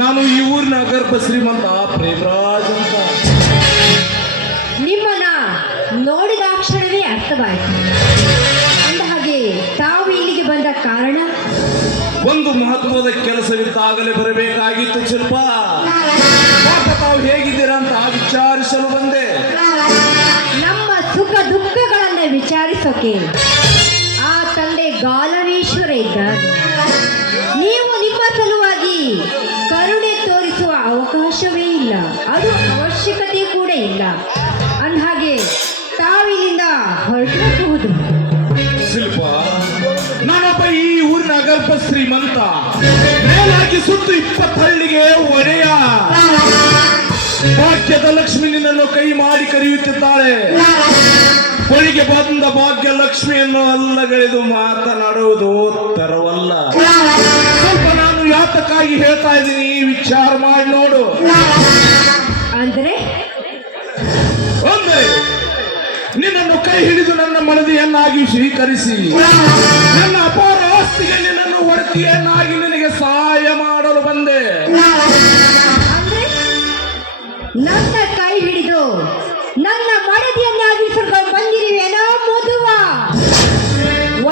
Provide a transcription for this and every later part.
ನಾನು ಈ ಊರಿನ ಗರ್ಭ ಶ್ರೀಮಂತ ಪ್ರೇಮರಾಜ್ ಅಂತ. ನಿಮ್ಮನ್ನ ನೋಡಿದ ಕ್ಷಣವೇ ಅರ್ಥವಾಯಿತು. ಅಂದ ಹಾಗೆ ತಾವು ಇಲ್ಲಿಗೆ ಬಂದ ಕಾರಣ? ಒಂದು ಮಹತ್ವದ ಕೆಲಸವಿದ್ದಾಗಲೇ ಬರಬೇಕಾಗಿತ್ತು ಶಿಲ್ಪ. ಪಾಪ ತಾವು ಹೇಗಿದ್ದೀರಾ ಅಂತ ವಿಚಾರಿಸಲು ಬಂದೆ. ನಮ್ಮ ಸುಖ ದುಃಖಗಳನ್ನ ವಿಚಾರಿಸೋಕೆ ಆ ತಂದೆ ಗಾಲವೇಶ್ವರ ಇದ್ದಾರೆ. ನೀವು ನಿಮ್ಮ ಸಲುವಾಗಿ ಕರುಣೆ ತೋರಿಸುವ ಅವಕಾಶವೇ ಇಲ್ಲ, ಅದು ಅವಶ್ಯಕತೆ ಕೂಡ ಇಲ್ಲ. ಅಂದಹಾಗೆ ತಾವಿನಿಂದ ಹೊರಟಬಹುದು. ಶಿಲ್ಪ, ನಾನೊಬ್ಬ ಈ ಊರಿನ ಗರ್ಭ ಶ್ರೀಮಂತ, ಮೇಲಾಗಿ ಸುತ್ತು 20 ಹಳ್ಳಿಗೆ ಒಡೆಯ. ಭಾಗ್ಯದ ಲಕ್ಷ್ಮಿ ನಿನ್ನನ್ನು ಕೈ ಮಾಡಿ ಕರೆಯುತ್ತಿದ್ದಾಳೆ. ಬಳಿಗೆ ಬಂದ ಭಾಗ್ಯ ಲಕ್ಷ್ಮಿಯನ್ನು ಅಲ್ಲಗಳೆದು ಮಾತನಾಡುವುದು ತರವಲ್ಲ. ಸ್ವಲ್ಪ ನಾನು ಯಾತಕ್ಕಾಗಿ ಹೇಳ್ತಾ ಇದ್ದೀನಿ ವಿಚಾರ ಮಾಡಿ ನೋಡು. ಅಂದ್ರೆ ನಿನ್ನನ್ನು ಕೈ ಹಿಡಿದು ನನ್ನ ಮನದಿಯನ್ನಾಗಿ ಸ್ವೀಕರಿಸಿ ನನ್ನ ಅಪಾರ ಆಸ್ತಿಗೆ ನಿನ್ನನ್ನು ಒಡತಿಯನ್ನಾಗಿ ನಿನಗೆ ಸಹಾಯ ಮಾಡಲು ಬಂದೆ. ಅಂದ್ರೆ ನನ್ನ ಕೈ ಹಿಡಿದು ನನ್ನ ಮಡದಿಯನ್ನಾಗಿಸಿಕೊಂಡು ಬಂದಿರುವೇನೋ ಮಧುವ?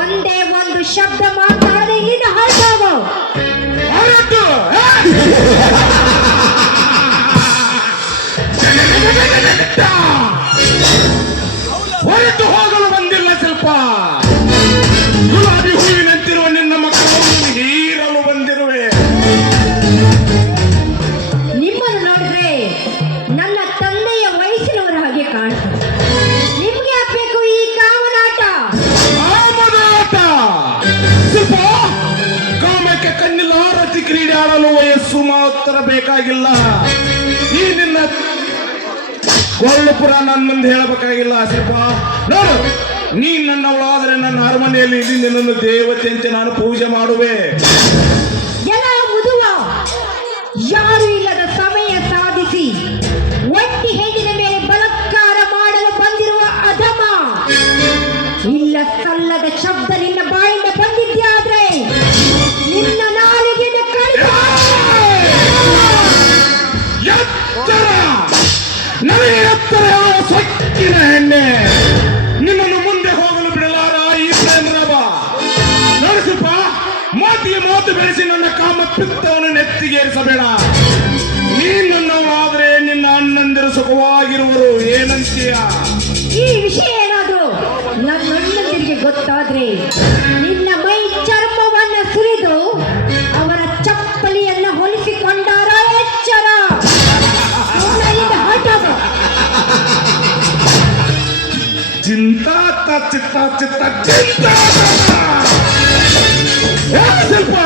ಒಂದೇ ಒಂದು ಶಬ್ದ ಮಾತಾಡದೆ ಇಲ್ಲಿಂದ ಹೊರಟೋಗು. ಹೊರಟು ಹೋಗಲು ಬಂದಿಲ್ಲ ಶಿಲ್ಪ. ಗುಲಾಬಿ ಹೂವಿನಂತಿರುವ ನಿನ್ನ ಮಕ್ಕಳನ್ನು ಹೀರಲು ಬಂದಿರುವೆ. ನಿಮ್ಮನ್ನು ನೋಡಿದ್ರೆ ನನ್ನ ತಂದೆಯ ವಯಸ್ಸಿನವರ ಹಾಗೆ ಕಾಣ್ತದೆ. ನಿಮ್ಗೆ ಆಗ್ಬೇಕು ಈ ಕಾಮನಾಟ. ಶಿಲ್ಪ, ಕಾಮಕ್ಕೆ ಕಣ್ಣಿಲ್ಲ, ರತಿ ಕ್ರೀಡೆ ಆಡಲು ವಯಸ್ಸು ಮಾತ್ರ ಬೇಕಾಗಿಲ್ಲ. ಈ ನಿನ್ನ ಕೊಳ್ಳುಪುರ ನನ್ನ ಮುಂದೆ ಹೇಳಬೇಕಾಗಿಲ್ಲ ಶಿಲ್ಪ. ನೋಡು, ನೀ ನನ್ನವಳಾದರೆ ನನ್ನ ಅರಮನೆಯಲ್ಲಿ ಇದ್ದು ನಿನ್ನನ್ನು ದೇವತೆಯಂತೆ ನಾನು ಪೂಜೆ ಮಾಡುವೆ. ಎಲ್ಲ ಮುದುವ, ಯಾರು ಇಲ್ಲದ ಸಮಯ ಸಾಧಿಸಿ ಒಟ್ಟಿ ಹೆಣ್ಣಿನ ಮೇಲೆ ಬಲಾತ್ಕಾರ ಮಾಡಲು ಬಂದಿರುವ ಅಧಮ. ಇಲ್ಲ ಸಲ್ಲದ ಶಬ್ದ ನಿನ್ನ ಬಾಯಿಂದ ಬಂದಿದ್ಯಾದ್ರೆ ನಿನ್ನ ನಾಲಿಗೆನ ಎತ್ತರ, ನನಗೆ ಎತ್ತರ ಸೊಕ್ಕಿನ ಹೆಣ್ಣೆ, ನಿನ್ನನ್ನು ಮುಂದೆ ಹೋಗಲು ಬಿಡಲಾರ ಈ ಪ್ರೇಮರಬ. ನಡೆಸಪ್ಪ, ಮಾತಿಗೆ ಮಾತು ಬೆಳೆಸಿ ನನ್ನ ಕಾಮ ಪಿತ್ತವನ್ನು ನೆತ್ತಿಗೇರಿಸಬೇಡ. ನೀನನ್ನವರಾದ್ರೆ ನಿನ್ನ ಅಣ್ಣಂದಿರು ಸುಖವಾಗಿರುವರು, ಏನಂತೀಯ? ಈ ವಿಷಯ ಏನಾದ್ರು ನನ್ನ ಅಣ್ಣಂದಿರಿಗೆ ಗೊತ್ತಾದ್ರೆ ನಿನ್ನ ಮೈ ಚರ್ಮವನ್ನ ಸುರಿದು ಅವರ ಚಪ್ಪಲಿಯನ್ನ ಹೊಲಿಸಿಕೊಂಡಾರ ಎಚ್ಚರ. ಚಿಂತಾತ ಚಿತ್ತ ಚಿತ್ತ ಚಿಂತ. ಸ್ವಲ್ಪ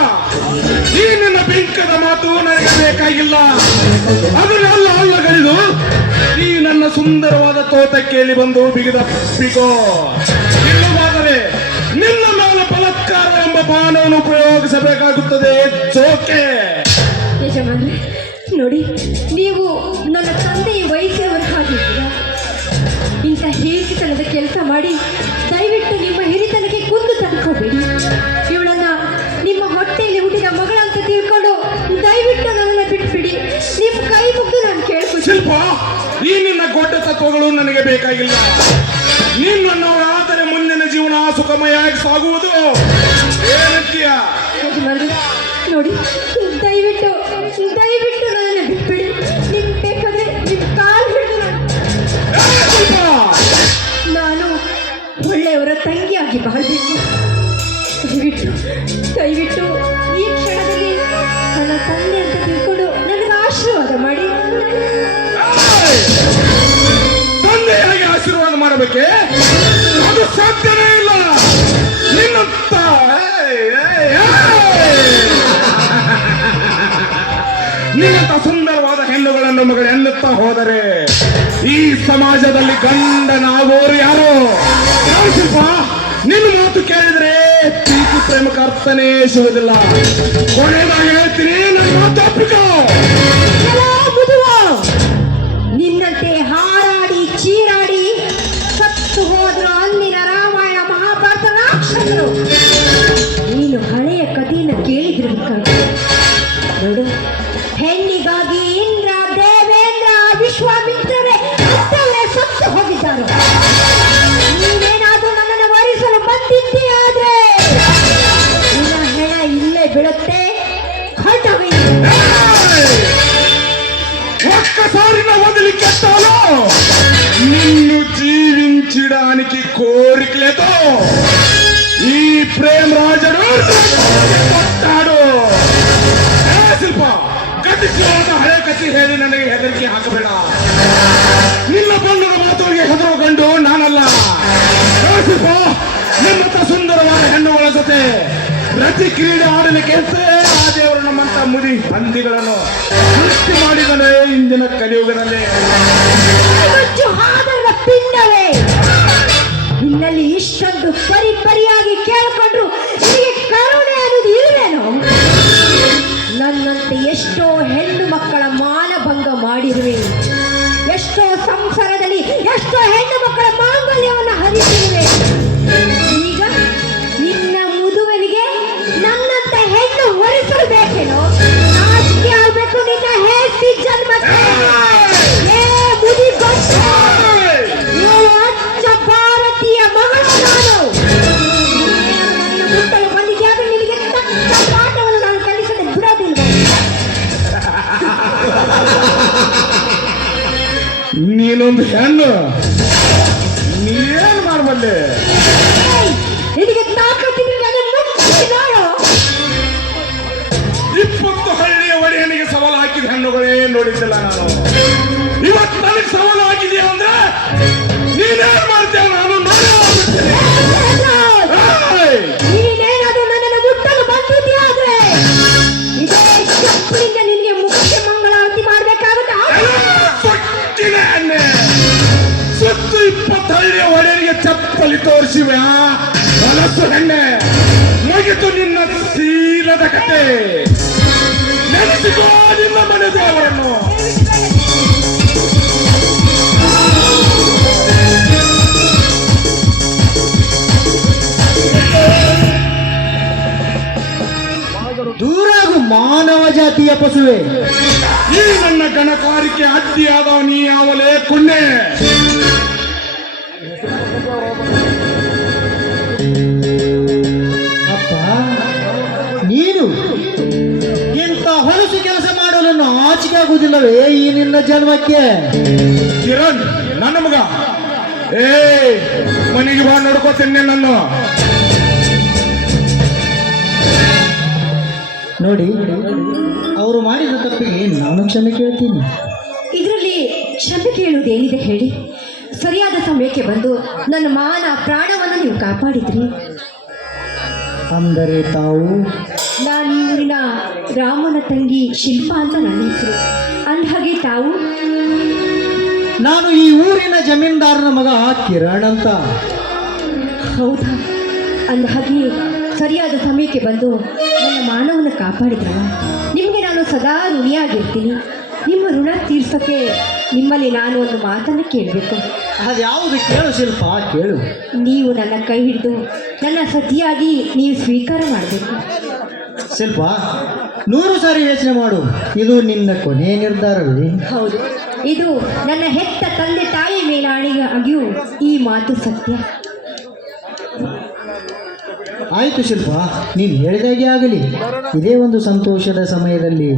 ಈ ನಿನ್ನ ಬೆಂಕದ ಮಾತು ನನಗೆ ಬೇಕಾಗಿಲ್ಲ. ಅದನ್ನೆಲ್ಲ ಅಲ್ಲಗಲಿದು ಈ ನನ್ನ ಸುಂದರವಾದ ತೋಟಕ್ಕೆಯಲ್ಲಿ ಬಂದು ಬಿಗಿದಪ್ಪಿಕೋ. ಇಲ್ಲವಾದರೆ ನಿನ್ನ ಮೇಲೆ ಬಲಾತ್ಕಾರ ಎಂಬ ಬಾಣವನ್ನು ಉಪಯೋಗಿಸಬೇಕಾಗುತ್ತದೆ. ಚೋಕೆ ಯಜಮಾನ್ರೆ, ನೋಡಿ, ನೀವು ನನ್ನ ತಂದೆಯ ವಯಸ್ಸಿನವರ ಹಾಗಿದ್ದೀರಾ. ಇಂಥ ಹೇಸಿತನದ ಕೆಲಸ ಮಾಡಿ ದಯವಿಟ್ಟು ನಿಮ್ಮ ಹಿರಿತನಕ್ಕೆ ಕುಂದು ತಡ್ಕೋಬೇಡಿ. ಇವಳನ್ನ ನಿಮ್ಮ ಹೊಟ್ಟೆಯಲ್ಲಿ ಹುಟ್ಟಿದ ಮಗಳ ಅಂತ ತಿಳ್ಕೊಂಡು ದಯವಿಟ್ಟು ನನ್ನನ್ನು ಬಿಟ್ಬಿಡಿ. ನಿಮ್ಮ ಕೈ ಮುಗ್ದು ನಾನು ಕೇಳ್ಕೊತೀನಿ. ಶಿಲ್ಪ, ಈ ನಿನ್ನ ಗೊಡ್ಡ ತತ್ವಗಳು ನನಗೆ ಬೇಕಾಗಿಲ್ಲ. ನಿನ್ನವರಾದರೆ ಮುಂದಿನ ಜೀವನ ಸುಖಮಯವಾಗಿ ಸಾಗುವುದು. ಏನಂತೀಯ? ಯಜಮಾನ್ರೆ, ನೋಡಿ, ದಯವಿಟ್ಟು ದಯವಿಟ್ಟು ನನ್ನನ್ನು ಬಿಟ್ಬಿಡಿ. ನಿಮ್ಗೆ ಬೇಕಾದ್ರೆ ನಿಮ್ಮ ಕಾಲು ಹಿಡಿದು ನಾನು ಒಳ್ಳೆಯವರ ತಂಗಿಯಾಗಿ ಬಾಳ್ಬೇಕು. ದಯವಿಟ್ಟು ಈ ಕ್ಷಣದಲ್ಲಿ ನನ್ನ ತಂದೆ ಅಂತ ತಿಳ್ಕೊಂಡು ನನಗೆ ಆಶೀರ್ವಾದ ಮಾಡಿ. ತಂದೆಯಾಗಿ ಆಶೀರ್ವಾದ ಮಾಡಬೇಕೆ? ಅದು ಸಾಧ್ಯನೇ ಇಲ್ಲ. ನಿನ್ನಂತ ನಿನ್ನಂತ ಸುಂದರವಾದ ಹೆಣ್ಣುಗಳನ್ನು ಮಗಳು ಎನ್ನುತ್ತಾ ಹೋದರೆ ಈ ಸಮಾಜದಲ್ಲಿ ಗಂಡನಾಗೋರು ಯಾರೋ? ಶಿಲ್ಪ, ನಿನ್ನ ಮಾತು ಕೇಳಿದ್ರೆ ಪ್ರೀತಿ ಪ್ರೇಮಕ್ಕೆ ಅರ್ಥನೇ ಸಿಗೋದಿಲ್ಲ. ಕೊನೆಯದಾಗಿ ಹೇಳ್ತೀನಿ, ನನ್ನ ಮಾತು ಒಪ್ಪಿಕೋ. ಎಲ್ಲೋ ಮುದುವ, ನಿನ್ನಂತೆ ಹಾರಾಡಿ ಚೀರಾಡಿ ಸತ್ತು ಹೋದ್ರು ಅಂದಿನ ರಾಮಾಯಣ ಮಹಾಭಾರತ ರಾಕ್ಷಸರು. ನೀನು ಹಳೆಯ ಕಥೆಯನ್ನು ಕೇಳಿದಿರ್ಬೇಕು ನೋಡು. ಹೆಣ್ಣಿಗಾಗಿ ಇಂದ್ರ, ದೇವೇಂದ್ರ, ವಿಶ್ವಾಮಿತ್ರರೇ ಅಂತವರೇ ಸತ್ತು ಹೋಗಿದ್ದಾರೆ. ನೀನೇನಾದ್ರೂ ನನ್ನನ್ನು ವರಿಸಲು ಬಂದಿದ್ದೇ ಆದ್ರೆ ನಿನ್ನ ಹೆಣ ಇಲ್ಲೇ ಬೀಳುತ್ತೆ. ಹೊರಟೋಗಿ. ఒక్కసారిన వదిలికెట్టాలో నిన్ను జీవించడానికి కోరికలతో ఈ ప్రేమ రాజుడు కొట్టాడు. శిಲ್ಪ ಗತಿಸಿದ ಹಳೆ ಕಥೆ ಹೇಳಿ ನನಗೆ ಹೆದರಿಕೆ ಹಾಕಬೇಡ. ನಿನ್ನ ಬಣ್ಣದ ಮಾತುಗಳಿಗೆ ಹೆದರುಕೊಂಡು ನಾನಲ್ಲ. ಶಿಲ್ಪ, ನಿಮ್ಮಂತ ಸುಂದರವಾದ ಹೆಣ್ಣುಗಳ ಜೊತೆ ಪ್ರತಿ ಕ್ರೀಡೆ ಆಡಲಿಕ್ಕೆ ಆ ದೇವರು ನಮ್ಮಂತ ಮುದಿ ಹಂದಿಗಳನ್ನು ಸೃಷ್ಟಿ ಮಾಡಿದನೇ ಇಂದಿನ ಕಲಿಯುಗದಲ್ಲಿ. ಮುಚ್ಚು ಹಾದರದ ಪಿಂಡವೇ, ನಿನ್ನಲ್ಲಿ ಇಷ್ಟೊಂದು ಪರಿಪರಿಯಾಗಿ ಕೇಳಿಕೊಂಡ್ರು ನಿನಗೆ ಕರುಣೆ ಅನ್ನೋದು ಇಲ್ವೇನೋ? ನನ್ನಂತೆ ಎಷ್ಟೋ ಹೆಣ್ಣು ಮಕ್ಕಳ ಮಾನಭಂಗ ಮಾಡಿರುವೆ. ಎಷ್ಟೋ ಸಂಸಾರದಲ್ಲಿ ಎಷ್ಟೋ ಹೆಣ್ಣು ಮಕ್ಕಳ ಮಾಂಗಲ್ಯವನ್ನು ಹರಿಸಿರುವೆ. ಈಗ ನಿನ್ನ ಮುದುವನಿಗೆ ನನ್ನಂತ ಹೆಣ್ಣು ಹೊರಿಸಲು ಬೇಕೇನೋ? ನಾಚಿಕೆ ಆಗ್ಬೇಕು ನಿನ್ನ ಹೇಸಿ ಜನ್ಮಕ್ಕೆ. ಏ ಮುದಿ ಗೊತ್ತ, ನೀವು ಅಚ್ಚ ಭಾರತೀಯ ಮಗಳು ನಾನು. ನೀನೇನಾದ್ರೂ ನನ್ನ ಮುಟ್ಟಲು ಬಂದಿದ್ಯಾದ್ರೆ ನಿನಗೆ ತಕ್ಕ ಪಾಠವನ್ನು ನಾನು ಕಲಿಸದೆ ಬಿಡೋದಿಲ್ವ? ನೀನೊಂದು ಹೆಣ್ಣು, ನೀನೇನು ಮಾಡಬಲ್ಲೆ? ನಿನಗೆ ತಾಕತ್ತಿದ್ರೆ ನನ್ನ ಮುಟ್ಟಿ ನೋಡು. 20 ಹಳ್ಳಿಯ ಒಡೆಯನಿಗೆ ಸವಾಲು ಹಾಕಿದ ಹೆಣ್ಣುಗಳೇ ನೋಡಿದ್ದಿಲ್ಲ ನಾನು. ಇವತ್ತು ನನಗೆ ಸವಾಲು ಹಾಕಿದೆಯಾ ಅಂದ್ರೆ ನೀನೇನ್ ಮಾಡ್ತೇವೆ ನಾನು ನೋಡೇ ಹೋಗ್ಬಿಡ್ತೇನೆ. ನೀನೇನಾದ್ರೂ ನನ್ನನ್ನು ಮುಟ್ಟಲು ಬಂದಿದ್ಯಾದ್ರೆ ಇದೇ ಚಪ್ಪಲಿಂದ ನಿನಗೆ ಮುಖ್ಯ ಮಂಗಳಾರತಿ ಮಾಡ್ಬೇಕಾಗುತ್ತಾ? ಸೊಕ್ಕಿನ ಎಣ್ಣೆ ಸುತ್ತು 20 ಹಳ್ಳಿಯ ಒಡೆಯನಿಗೆ ಚಪ್ಪಲಿ ತೋರಿಸಿವೆ. ಮನಸ್ಸು ಹೆಣ್ಣೆ, ಮುಗಿತು ನಿನ್ನ ಶೀಲದ ಕತೆ. ನೆನೆಸಿಕೋ ನಿನ್ನ ಮನೆ ದೇವರನ್ನು. ದೂರಾಗು ಮಾನವ ಜಾತಿಯ ಪಶುವೆ. ಈ ನನ್ನ ಗಣಕಾರಿಕೆ ಅಡ್ಡಿಯಾದವ ನೀ ಯಾವಲೇ ಕುಣ್ಣೆ. ಅಪ್ಪ, ನೀನು ಇಂಥ ಹೊಲಸು ಕೆಲಸ ಮಾಡಲು ನಾಚಿಕೆ ಆಗುವುದಿಲ್ಲವೇ ಈ ನಿನ್ನ ಜನ್ಮಕ್ಕೆ? ಕಿರಣ್, ನನ್ನ ಮಗ, ಮನೆಗೆ ಬಾ, ನೋಡ್ಕೋತೇನೆ ನನ್ನ. ನೋಡಿ, ಅವರು ಮಾಡಿದ ತಪ್ಪಿಗೆ ನಾನು ಕ್ಷಮೆ ಕೇಳ್ತೀನಿ. ಇದರಲ್ಲಿ ಕ್ಷಮೆ ಕೇಳುವುದೇನಿದೆ ಹೇಳಿ? ಸರಿಯಾದ ಸಮಯಕ್ಕೆ ಬಂದು ನನ್ನ ಮಾನ ಪ್ರಾಣವನ್ನು ನೀವು ಕಾಪಾಡಿದ್ರಿ. ಅಂದರೆ ತಾವು? ನಾನು ಈ ಊರಿನ ರಾಮನ ತಂಗಿ ಶಿಲ್ಪ ಅಂತ ನನ್ನ ಹೆಸರು. ಅಂದಹಾಗೆ ತಾವು? ನಾನು ಈ ಊರಿನ ಜಮೀನ್ದಾರನ ಮಗ ಕಿರಣ್ ಅಂತ. ಹೌದಾ? ಅಂದಹಾಗೆ ಸರಿಯಾದ ಸಮಯಕ್ಕೆ ಬಂದು ನನ್ನ ಮಾನವನ್ನು ಕಾಪಾಡಿದ್ರಲ್ಲ, ನಿಮಗೆ ನಾನು ಸದಾ ಋಣಿಯಾಗಿರ್ತೀನಿ. ನಿಮ್ಮ ಋಣ ತೀರ್ಸೋಕ್ಕೆ ನಿಮ್ಮಲ್ಲಿ ನಾನು ಒಂದು ಮಾತನ್ನು ಕೇಳಬೇಕು. ಅದ್ಯಾವುದು ಕೇಳು ಶಿಲ್ಪ, ಕೇಳು. ನೀವು ನನ್ನ ಕೈ ಹಿಡಿದು ನನ್ನ ಸತಿಯಾಗಿ ನೀವು ಸ್ವೀಕಾರ ಮಾಡಬೇಕು. ಶಿಲ್ಪ, 100 ಸಾರಿ ಯೋಚನೆ ಮಾಡು. ಇದು ನಿನ್ನ ಕೊನೆಯ ನಿರ್ಧಾರವೇ? ಹೌದು, ಇದು ನನ್ನ ಹೆತ್ತ ತಂದೆ ತಾಯಿ ಮೇಲಾಣಿಯಾಗಿಯೂ ಈ ಮಾತು ಸತ್ಯ. ಆಯಿತು ಶಿಲ್ಪ, ನೀನು ಹೇಳಿದಾಗೆ ಆಗಲಿ. ಇದೇ ಒಂದು ಸಂತೋಷದ ಸಮಯದಲ್ಲಿ